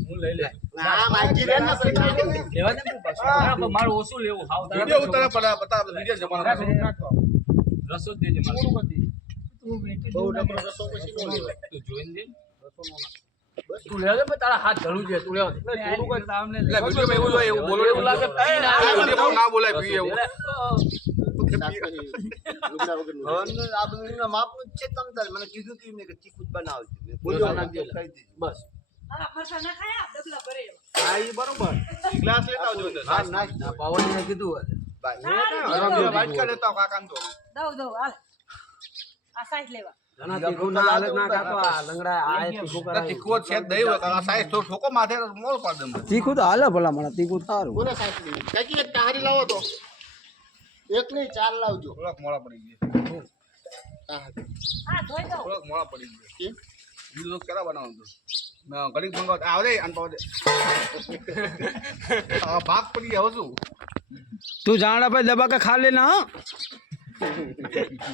હું લઈ લે ના માજી રે ને લેવા દે મારું ઓછું લેવું હાવ વિડિયો ઉતારે બતા વિડિયો જમાનો રસો જ દેજે મારું બહુ ડબલ રસો પછી નો લેવાય તું જોઈને દે તું લેવા દે તારા હાથ ધરું છે તું લેવા દે થોડું કોઈ સામને લે વિડિયો એવું હોય એવું બોલો એવું લાગે વિડિયો ના બોલાય પી એવું લુગડા વગર આ બધું માપનું છે તમ તાર મને કીધું તું એમને કે તીખું જ બનાવજો બોલ્યો ના કહી દીધું બસ હા ઈ બરોબર ગ્લાસ લેતા આવજો તો હા ના પાવને કીધું ભાઈ વાઈટ કર લેતા કાકાન તો દઉં હાલ આ સાઈડ લેવા ઘણા તીખું ના હાલે ના ખાતો આ લંગડા આ તીખું કરાય તીખો છે દઈ હોય આ સાઈઝ તો ઠોકો માથે મોર પાડ દમ તીખું તો હાલે ભલા મને તીખું સારું બોલે સાચી કઈ એક તારી લાવો તો એક નહીં ચાર લાવજો થોડાક મોળા પડી ગયા હા ધોઈ દઉં થોડાક મોળા પડી ગયા કેમ બીજું તો કેરા બનાવવાનું તો મેં ઘડીક મંગાવ આવડે આન પાવ દે આ ભાગ પડી હવે શું તું જાણા ભાઈ દબા કે ખા લેના હા